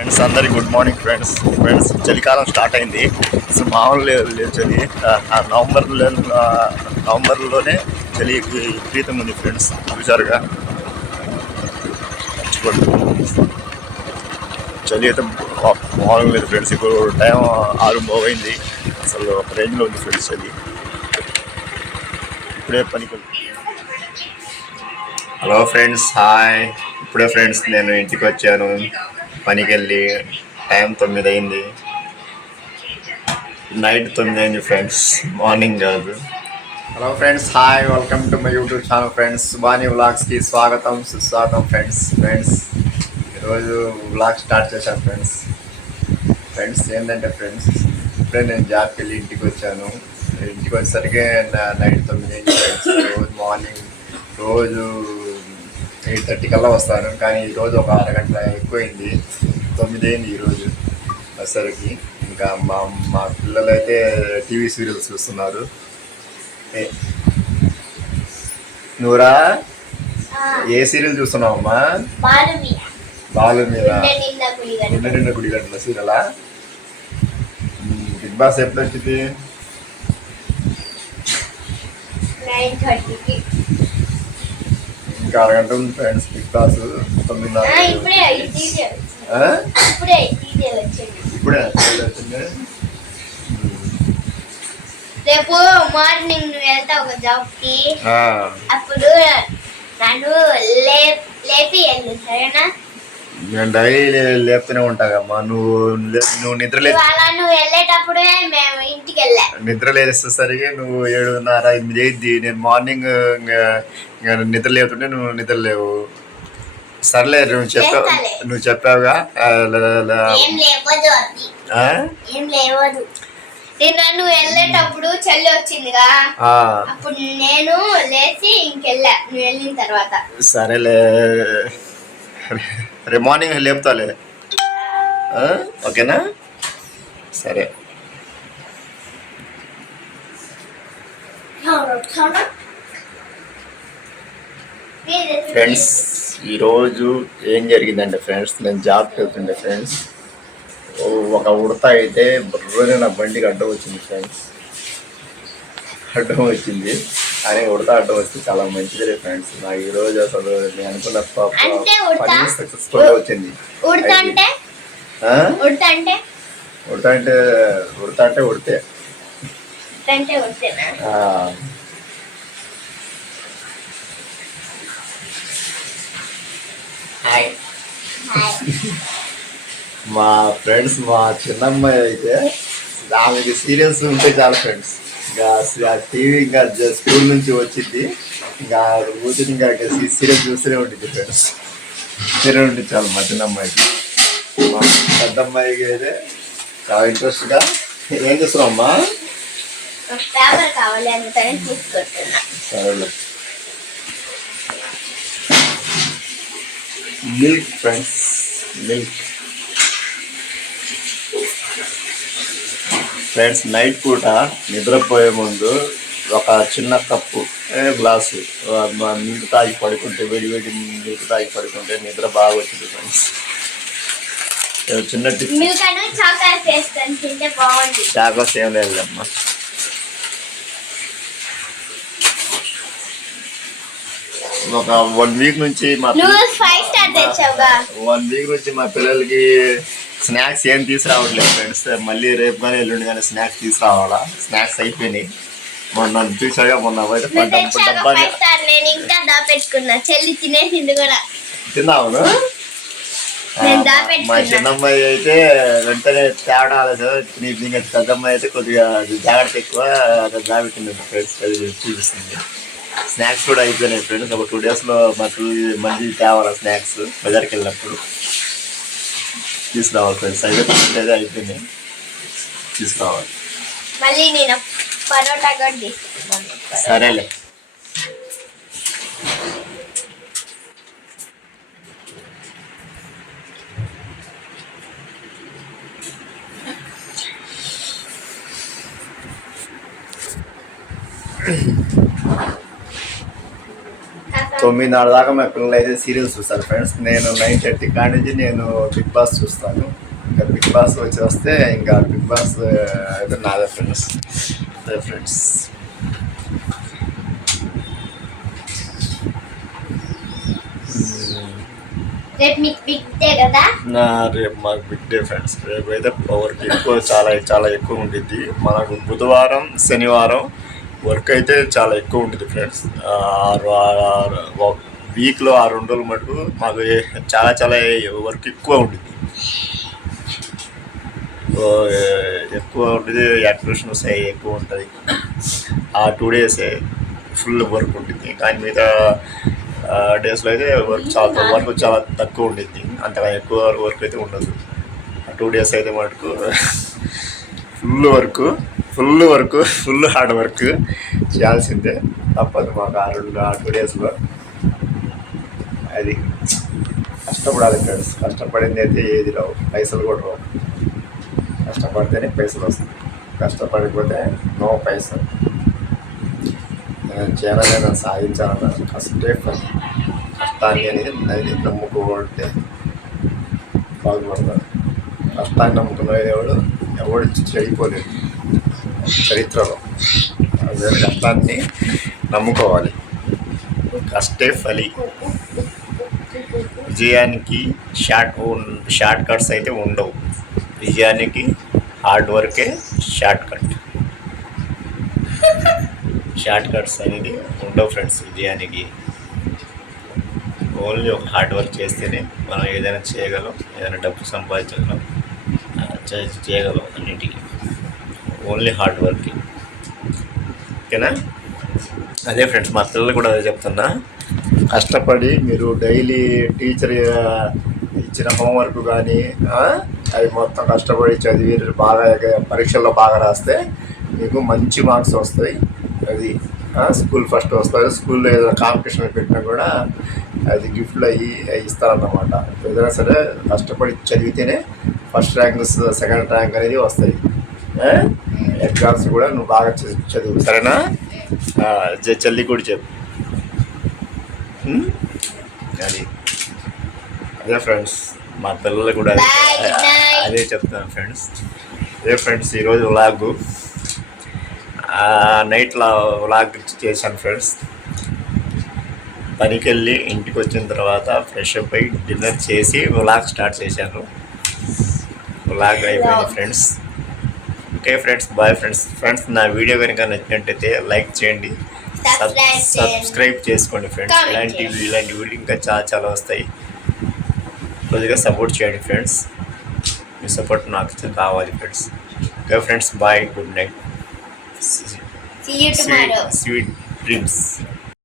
Friends అందరికి good morning friends చలికాలం start అయింది. అసలు మామూలు లేదు చలి. నవంబర్లోనే చలి విపరీతంగా ఉంది ఫ్రెండ్స్. చూసారుగా చలి అయితే మామూలుగా లేదు ఫ్రెండ్స్. ఇప్పుడు టైం 6:30 అయింది. అసలు ఒక రేంజ్లో ఉంది ఫ్రెండ్స్ చలి. ఇప్పుడే పనికి. Hello friends, hi. ఇప్పుడే ఫ్రెండ్స్ నేను ఇంటికి వచ్చాను పనికి వెళ్ళి. టైం 9 అయింది, నైట్ 9 అయింది ఫ్రెండ్స్, మార్నింగ్ కాదు. Hello friends, hi, welcome to my YouTube channel friends. Subani వ్లాగ్స్కి స్వాగతం సుస్వాగతం ఫ్రెండ్స్. ఈరోజు వ్లాగ్ స్టార్ట్ చేశాను ఫ్రెండ్స్. ఏంటంటే ఫ్రెండ్స్, ఇప్పుడే నేను జాబ్కి వెళ్ళి ఇంటికి వచ్చాను. ఇంటికి వచ్చేసరికి నైట్ 9 అయింది ఫ్రెండ్స్. రోజు 8:30 కల్లా వస్తాను, కానీ ఈరోజు ఒక అరగంట ఎక్కువైంది. 9 అయింది ఈరోజు వచ్చేసరికి. ఇంకా మా పిల్లలు అయితే టీవీ సీరియల్స్ చూస్తున్నారు. నువ్వురా ఏ సీరియల్ చూస్తున్నావమ్మా? బాలు మీద నిండా గుడి గంటల సీరియలా? బిగ్ బాస్ ఎప్పుడు వచ్చింది? 9:30కి. ఇంకా అరగంట ఉంది ఫ్రెండ్స్. Big boss 9:30. ఇప్పుడే వచ్చింది. రేపు మార్నింగ్ నువ్వు వెళ్తావు ఒక జాబ్ కి, అప్పుడు నన్ను లేపి వెళ్ళు, సరేనా? నేను డైలీ లేపుతూనే ఉంటాగమ్మా. నువ్వు నువ్వు వెళ్ళేటప్పుడే మేము ఇంటికి వెళ్ళా. నిద్ర లేచేసరికి నువ్వు 7:30, 8 అయింది. నేను మార్నింగ్ నిద్ర లేపుతుంటే నువ్వు నిద్ర లేవు. సర్లే, నువ్వు చెప్పావుగా. ఏం లేవదు. నిన్న నువ్వు వెళ్ళేటప్పుడు చలి వచ్చిందిగా, అప్పుడు నేను లేచి ఇంకెళ్ళా నువ్వు వెళ్ళిన తర్వాత. సరేలే, రేపు మార్నింగ్ లేపుతాలే, ఓకేనా? సరే ఫ్రెండ్స్, ఈరోజు ఏం జరిగిందంటే ఫ్రెండ్స్, నేను జాబ్కి వెళ్తుండే ఫ్రెండ్స్. ఒక ఉడత అయితే బుర్రనే నా బండికి అడ్డం వచ్చింది ఫ్రెండ్స్. అడ్డం వచ్చింది, కానీ ఉడత అడ్డం వస్తే చాలా మంచిదే ఫ్రెండ్స్. నాకు ఈరోజు అసలు నేను అనుకున్న పని సక్సెస్ఫుల్గా వచ్చింది. ఉడత అంటే ఉడితే మా ఫ్రెండ్స్, మా చిన్నమ్మాయి అయితే ఆమెకి సీరియల్స్ ఉంటే చాలా ఫ్రెండ్స్. ఇంకా టీవీ ఇంకా స్కూల్ నుంచి వచ్చింది, ఇంకా కూర్చొని ఇంకా సీరియల్స్ చూస్తూనే ఉంటుంది ఫ్రెండ్స్. సీరియల్ ఉంటుంది చాలు మా చిన్నమ్మాయికి. మా పెద్దమ్మాయికి అయితే చాలా ఇంట్రెస్ట్గా. ఏం చేస్తున్నావమ్మా? సరేలే. Milk friends, milk friends. Night పూట నిద్రపోయే ముందు ఒక చిన్న కప్పు గ్లాసు నీళ్ళు తాగి పడుకుంటే, వేడి నీళ్ళు తాగి పడుకుంటే నిద్ర బాగా వచ్చింది ఫ్రెండ్స్. చిన్న టిప్. చాక్లెట్స్ ఏం లేదమ్మా. ఒక 1 వీక్ నుంచి మా పిల్లలకి స్నాక్స్ ఏం తీసుకురావట్లేదు ఫ్రెండ్స్. మళ్ళీ రేపు కానీ ఎల్లుండి కానీ స్నాక్స్ తీసుకురావాలా. స్నాక్స్ అయిపోయినాయి. మొన్న చూసాగా, మొన్న తిన్నావు. మా చిన్నమ్మాయి అయితే వెంటనే తేడా ఇంకా పెద్దమ్మాయి అయితే కొద్దిగా జాగ్రత్త ఎక్కువ దాబెట్టింది ఫ్రెండ్స్. చూపిస్తుంది. స్నాక్స్ కూడా అయిపోయినాయి ఫ్రెండ్స్. ఒక 2 డేస్లో మాకు మంచి తేవాలా స్నాక్స్. బజార్కి వెళ్ళినప్పుడు తీసుకురావాలి ఫ్రెండ్స్. అయితే అయిపోయినాయి, తీసుకురావాలి. సరేలే. 9:30 దాకా మా పిల్లలు అయితే సీరియల్స్ చూస్తారు ఫ్రెండ్స్. నేను 9:30 కాడి నుంచి నేను బిగ్ బాస్ చూస్తాను. ఇంకా బిగ్ బాస్ వచ్చి వస్తే ఇంకా బిగ్ బాస్ అయితే నాదే ఫ్రెండ్స్. అదే ఫ్రెండ్స్. రేపు మీకు బిగ్ డే కదా? రేపు మాకు బిగ్ డే ఫ్రెండ్స్. రేపు అయితే వర్క్ ఎక్కువ, చాలా చాలా ఎక్కువ ఉంటుంది మనకు. బుధవారం శనివారం వర్క్ అయితే చాలా ఎక్కువ ఉంటుంది ఫ్రెండ్స్. వీక్లో 6 రోజులు మటుకు మాకు చాలా చాలా వర్క్ ఎక్కువ ఉంటుంది. ఎక్కువ ఉంటుంది, యాక్టివేషన్స్ ఎక్కువ ఉంటుంది. ఆ 2 days ఫుల్ వర్క్ ఉంటుంది. కానీ మిగతా డేస్లో అయితే వర్క్ చాలా తక్కువ ఉండిద్ది. అంతగా ఎక్కువ వర్క్ అయితే ఉండదు. ఆ 2 days అయితే మటుకు ఫుల్ హార్డ్ వర్క్ చేయాల్సిందే, తప్పదు మాకు. ఆ 2 daysలో అది కష్టపడాలి ఫ్రెండ్స్. కష్టపడింది అయితే ఏది రావు, పైసలు కూడా రావు. కష్టపడితేనే పైసలు వస్తాయి, కష్టపడిపోతే నో పైసలు. చేయాలని సాధించాలన్న కష్టే పని. కష్టాన్ని అనేది నమ్ముకోబడితే బాగుపడతాడు. కష్టాన్ని నమ్ముకున్న ఎవడు చెడిపోలేదు చరిత్రలో. అదే కష్టాన్ని నమ్ముకోవాలి. కష్టే ఫలి. విజయానికి షార్ట్ కట్స్ అయితే ఉండవు. విజయానికి హార్డ్ వర్కే షార్ట్ కట్స్ అనేది ఉండవు ఫ్రెండ్స్. విజయానికి ఓన్లీ ఒక హార్డ్ వర్క్ చేస్తేనే మనం ఏదైనా చేయగలం, ఏదైనా డబ్బు సంపాదించగలం, చేయగలం. అన్నిటికీ ఓన్లీ హార్డ్ వర్క్. ఓకేనా? అదే ఫ్రెండ్స్, మా పిల్లలు కూడా అదే చెప్తున్నా. కష్టపడి మీరు డైలీ టీచర్ ఇచ్చిన హోంవర్క్ కానీ అవి మొత్తం కష్టపడి చదివి బాగా పరీక్షల్లో బాగా రాస్తే మీకు మంచి మార్క్స్ వస్తాయి. అది స్కూల్ ఫస్ట్ వస్తారు. స్కూల్లో ఏదైనా కాంపిటీషన్ పెట్టినా కూడా అది గిఫ్ట్లు ఇస్తారన్నమాట. ఏదైనా సరే కష్టపడి చదివితేనే ఫస్ట్ ర్యాంక్, సెకండ్ ర్యాంక్ అనేది వస్తాయి. ఎగ్జామ్స్ కూడా నువ్వు బాగా చదువు, సరేనా? చెల్లి కూడా చెప్పు. అది అదే ఫ్రెండ్స్, మా పిల్లలు కూడా అదే చెప్తాను ఫ్రెండ్స్. అదే ఫ్రెండ్స్, ఈరోజు వ్లాగు నైట్లో వ్లాగ్ చేశాను ఫ్రెండ్స్. పనికి వెళ్ళి ఇంటికి వచ్చిన తర్వాత ఫ్రెష్ అప్ అయి డిన్నర్ చేసి వ్లాగ్ స్టార్ట్ చేశాను. వ్లాగ్ అయిపోయింది friends. Okay friends, bye friends. నా వీడియో కనుక నచ్చినట్టయితే లైక్ చేయండి, సబ్స్క్రైబ్ చేసుకోండి ఫ్రెండ్స్. ఇలాంటి వీడియో ఇంకా చాలా వస్తాయి. కొద్దిగా సపోర్ట్ చేయండి ఫ్రెండ్స్. మీ సపోర్ట్ నాకు కావాలి friends. Okay friends, bye, good night, See you tomorrow. Sweet dreams.